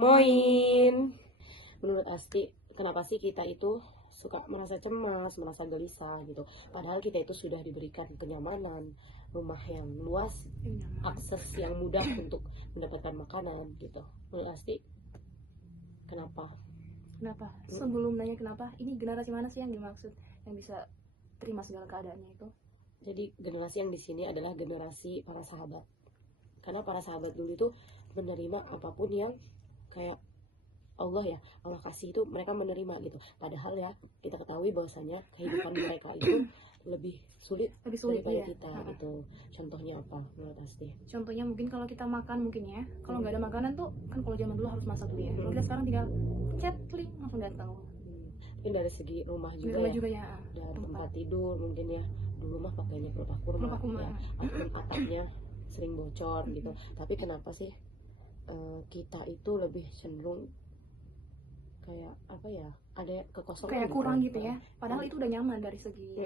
Moin. Menurut Asti, kenapa sih kita itu suka merasa cemas, merasa gelisah gitu? Padahal kita itu sudah diberikan kenyamanan, rumah yang luas, akses yang mudah untuk mendapatkan makanan gitu. Menurut Asti, kenapa? Kenapa? Sebelum nanya kenapa, ini generasi mana sih yang dimaksud yang bisa terima segala keadaannya itu? Jadi generasi yang di sini adalah generasi para sahabat. Karena para sahabat dulu itu menerima apapun yang kayak Allah kasih itu mereka menerima gitu. Padahal ya kita ketahui bahwasanya kehidupan mereka itu lebih sulit daripada iya. kita gitu. Contohnya apa menurut Asti? Contohnya mungkin kalau kita makan mungkin ya, kalau nggak ada makanan tuh kan kalau zaman dulu harus masak dulu ya. Kalau kita sekarang tinggal chat klik langsung datang. Mungkin dari segi rumah Di juga rumah ya, juga ya. dan tempat tidur mungkin ya. Dulu mah pakainya peluk kurma ya, ataupun atapnya sering bocor gitu. Tapi kenapa sih kita itu lebih cenderung kayak apa ya, ada kekosongan kayak kurang gitu ya, padahal itu udah nyaman dari segi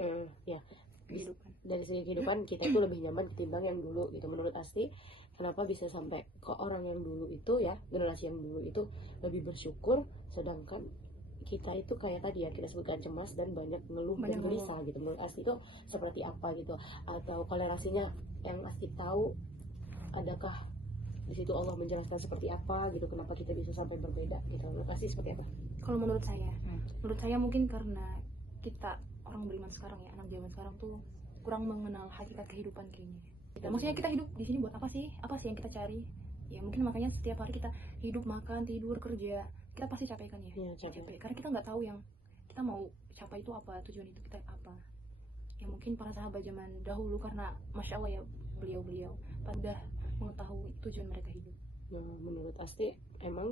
ya kehidupan. dari segi kehidupan kita itu lebih nyaman ketimbang yang dulu gitu. Menurut Asti, kenapa bisa sampai ke orang yang dulu itu ya, generasi yang dulu itu lebih bersyukur, sedangkan kita itu kayak tadi ya kita sebutkan cemas dan banyak ngeluh dan gelisah gitu. Menurut Asti itu seperti apa gitu, atau kolerasinya yang Asti tahu, adakah di situ Allah menjelaskan seperti apa gitu, kenapa kita bisa sampai berbeda gitu? Menurut Asti seperti apa? Kalau menurut saya mungkin karena kita orang beriman sekarang ya, anak zaman sekarang tuh kurang mengenal hakikat kehidupan kayaknya. Maksudnya kita hidup di sini buat apa sih? Apa sih yang kita cari? Ya mungkin makanya setiap hari kita hidup, makan, tidur, kerja, kita pasti capek kan ya? Capek. Karena kita nggak tahu yang kita mau capai itu apa, tujuan itu kita apa. Ya mungkin para sahabat zaman dahulu karena Masya Allah ya, beliau-beliau pada mengetahui tujuan mereka hidup. Nah, menurut Asti emang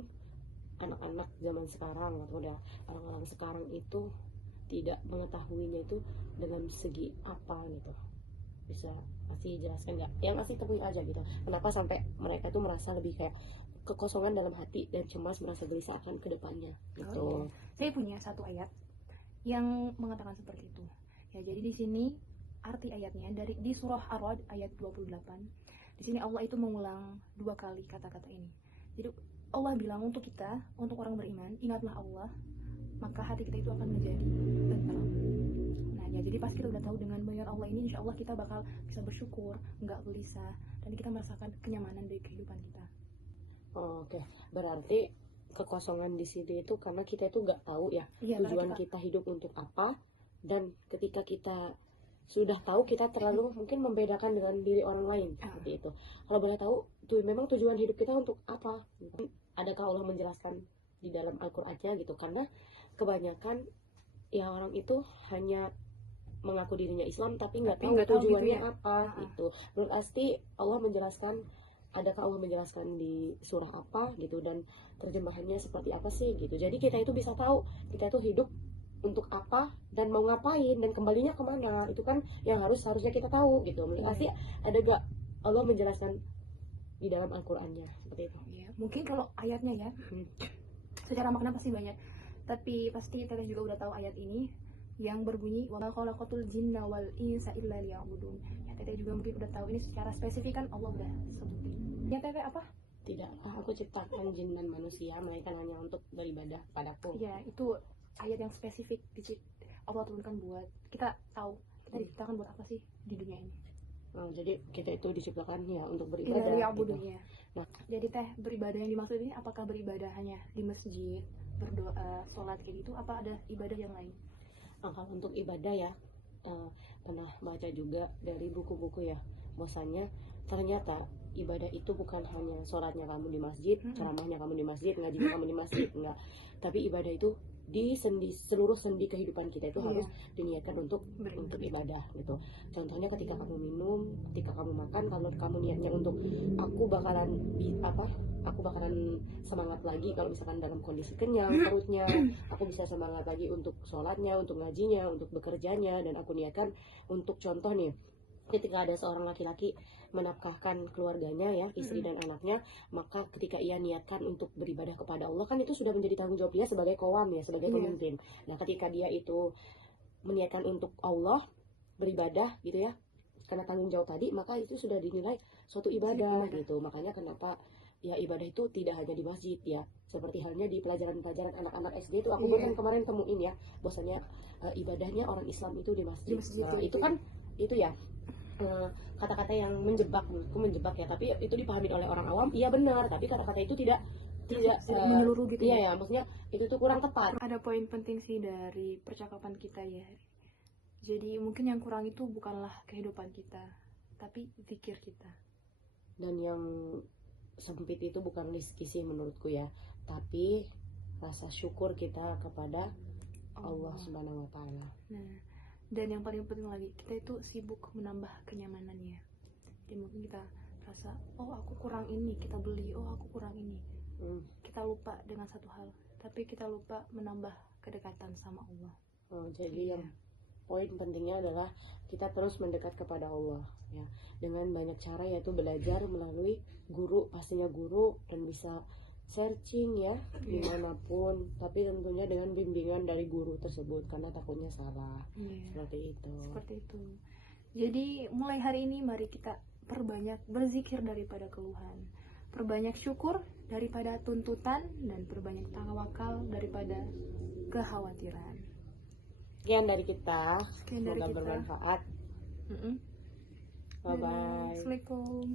anak-anak zaman sekarang atau udah orang-orang sekarang itu tidak mengetahuinya itu dengan segi apa gitu? Bisa Asti jelaskan nggak? Yang Asti temui aja gitu. Kenapa sampai mereka tuh merasa lebih kayak kekosongan dalam hati dan cemas, merasa gelisah akan kedepannya gitu. Saya punya satu ayat yang mengatakan seperti itu. Ya, jadi di sini arti ayatnya di surah Ar-Ra'd ayat 28. Di sini Allah itu mengulang 2 kali kata-kata ini. Jadi Allah bilang untuk kita, untuk orang beriman, ingatlah Allah, maka hati kita itu akan menjadi tentram. Nah ya, jadi pas kita udah tahu dengan bayar Allah ini, insya Allah kita bakal bisa bersyukur, nggak gelisah, dan kita merasakan kenyamanan dari kehidupan kita. Oke, berarti kekosongan di sini itu karena kita itu nggak tahu ya tujuan kita hidup untuk apa, dan ketika kita sudah tahu kita terlalu mungkin membedakan dengan diri orang lain seperti itu. Kalau boleh tahu memang tujuan hidup kita untuk apa? Adakah Allah menjelaskan di dalam Al-Qur'annya gitu? Karena kebanyakan ya orang itu hanya mengaku dirinya Islam tapi nggak tahu tujuannya gitu ya, apa gitu. Menurut Asti, adakah Allah menjelaskan di surah apa gitu, dan terjemahannya seperti apa sih gitu? Jadi kita itu bisa tahu kita itu hidup untuk apa dan mau ngapain dan kembalinya kemana, itu kan yang harusnya kita tahu gitu. Menurut Asti, ada gak Allah menjelaskan di dalam Al-Qur'annya seperti itu? Ya, mungkin kalau ayatnya ya secara makna pasti banyak, tapi pasti Teteh juga udah tahu ayat ini yang berbunyi wa ma khalaqatul jinna wal insa illa liya'budun. Ya, Teteh juga mungkin udah tahu ini secara spesifik kan Allah udah sebutin. Ya Teteh apa? Tidaklah aku ciptakan jin dan manusia melainkan hanya untuk beribadah padaku. Ya, itu ayat yang spesifik Allah turunkan buat kita tahu kita diciptakan buat apa sih di dunia ini. Jadi kita itu diciptakan ya untuk beribadah gitu. Nah, jadi Teh, beribadah yang dimaksud ini apakah beribadah hanya di masjid, berdoa, sholat kayak gitu, apa ada ibadah yang lain? Kalau untuk ibadah ya, pernah baca juga dari buku-buku ya, bahwasanya ternyata ibadah itu bukan hanya sholatnya kamu di masjid, ceramahnya kamu di masjid, ngajinya kamu di masjid, enggak. Tapi ibadah itu di seluruh sendi kehidupan kita itu harus diniatkan untuk ibadah gitu. Contohnya ketika kamu minum, ketika kamu makan, kalau kamu niatnya untuk aku bakalan semangat lagi kalau misalkan dalam kondisi kenyang perutnya, aku bisa semangat lagi untuk sholatnya, untuk ngajinya, untuk bekerjanya, dan aku niatkan untuk contoh nih, ketika ada seorang laki-laki menafkahkan keluarganya ya, istri dan anaknya, maka ketika ia niatkan untuk beribadah kepada Allah, kan itu sudah menjadi tanggung jawab dia sebagai qawam ya, sebagai pemimpin. Nah, ketika dia itu meniatkan untuk Allah beribadah gitu ya, karena tanggung jawab tadi, maka itu sudah dinilai suatu ibadah gitu. Makanya kenapa ya ibadah itu tidak hanya di masjid ya, seperti halnya di pelajaran-pelajaran anak-anak SD itu aku Iya. bahkan kemarin temuin ya, bahwasanya ibadahnya orang Islam itu di masjid. Di masjid, Nah, gitu itu ya. kan itu ya kata-kata yang menjebak, menurutku menjebak ya, tapi itu dipahami oleh orang awam iya benar, tapi kata-kata itu tidak Tidak menyeluruh gitu iya ya. ya, maksudnya itu tuh kurang tepat. Ada poin penting sih dari percakapan kita ya. Jadi mungkin yang kurang itu bukanlah kehidupan kita, tapi zikir kita. Dan yang sempit itu bukan rezeki sih menurutku ya, tapi rasa syukur kita kepada Allah Subhanahu wa taala. Nah, dan yang paling penting lagi, kita itu sibuk menambah kenyamanannya. Jadi mungkin kita rasa, oh aku kurang ini, kita beli, oh aku kurang ini. Kita lupa dengan satu hal, tapi kita lupa menambah kedekatan sama Allah. Jadi yang poin pentingnya adalah kita terus mendekat kepada Allah ya, dengan banyak cara, yaitu belajar melalui guru, pastinya guru, dan bisa searching ya dimanapun, tapi tentunya dengan bimbingan dari guru tersebut karena takutnya salah. Seperti itu. Jadi mulai hari ini mari kita perbanyak berzikir daripada keluhan, perbanyak syukur daripada tuntutan, dan perbanyak tawakal daripada kekhawatiran. Sekian dari kita, Sekian dari semoga kita. bermanfaat. Bye bye. Assalamualaikum.